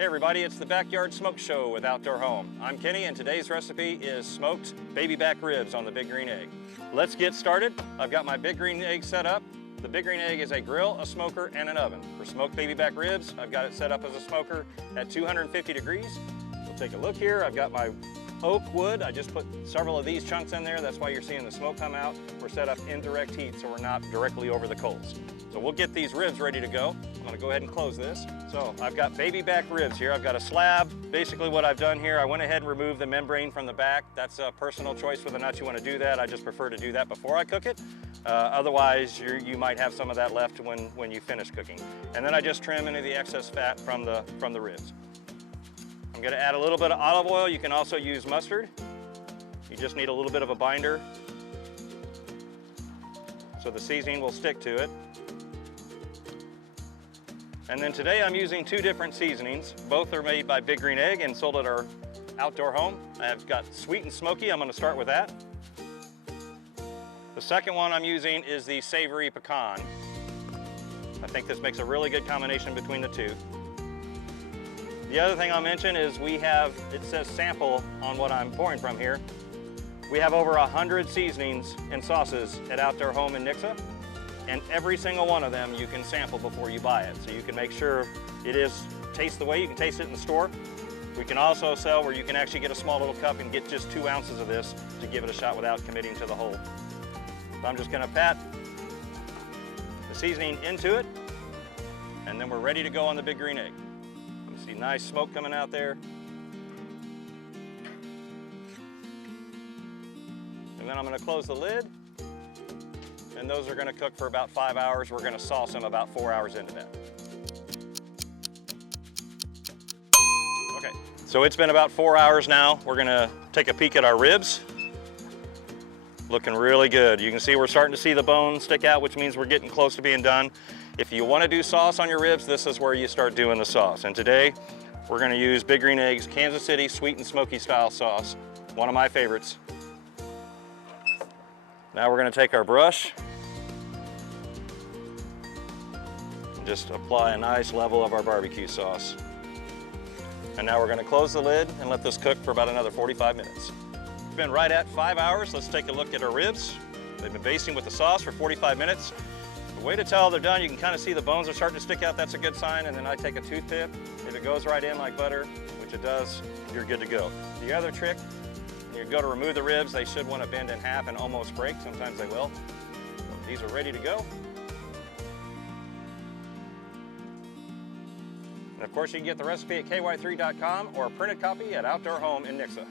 Hey everybody, it's the Backyard Smoke Show with Outdoor Home. I'm Kenny and today's recipe is smoked baby back ribs on the Big Green Egg. Let's get started. I've got my Big Green Egg set up. The Big Green Egg is a grill, a smoker, and an oven. For smoked baby back ribs, I've got it set up as a smoker at 250 degrees. We'll take a look here. I've got my oak wood. I just put several of these chunks in there. That's why you're seeing the smoke come out. We're set up in direct heat, so we're not directly over the coals. So we'll get these ribs ready to go. I'm gonna go ahead and close this. So I've got baby back ribs here. I've got a slab. Basically what I've done here, I went ahead and removed the membrane from the back. That's a personal choice whether or not you wanna do that. I just prefer to do that before I cook it. Otherwise, you might have some of that left when you finish cooking. And then I just trim any of the excess fat from the ribs. I'm gonna add a little bit of olive oil. You can also use mustard. You just need a little bit of a binder so the seasoning will stick to it. And then today I'm using two different seasonings. Both are made by Big Green Egg and sold at our Outdoor Home. I've got sweet and smoky. I'm gonna start with that. The second one I'm using is the savory pecan. I think this makes a really good combination between the two. The other thing I'll mention is it says sample on what I'm pouring from here. We have over 100 seasonings and sauces at Outdoor Home in Nixa, and every single one of them you can sample before you buy it. So you can make sure it tastes the way you can taste it in the store. We can also sell where you can actually get a small little cup and get just 2 ounces of this to give it a shot without committing to the whole. So I'm just gonna pat the seasoning into it, and then we're ready to go on the Big Green Egg. See nice smoke coming out there. And then I'm going to close the lid. And those are going to cook for about 5 hours. We're going to sauce them about 4 hours into that. Okay, so it's been about 4 hours now. We're going to take a peek at our ribs. Looking really good. You can see we're starting to see the bone stick out, which means we're getting close to being done. If you want to do sauce on your ribs, this is where you start doing the sauce. And today, we're going to use Big Green Egg's Kansas City sweet and smoky style sauce, one of my favorites. Now we're going to take our brush and just apply a nice level of our barbecue sauce. And now we're going to close the lid and let this cook for about another 45 minutes. It's been right at 5 hours. Let's take a look at our ribs. They've been basting with the sauce for 45 minutes. The way to tell they're done, you can kind of see the bones are starting to stick out. That's a good sign. And then I take a toothpick. If it goes right in like butter, which it does, you're good to go. The other trick, when you go to remove the ribs, they should want to bend in half and almost break. Sometimes they will. So these are ready to go. And of course, you can get the recipe at ky3.com or a printed copy at Outdoor Home in Nixa.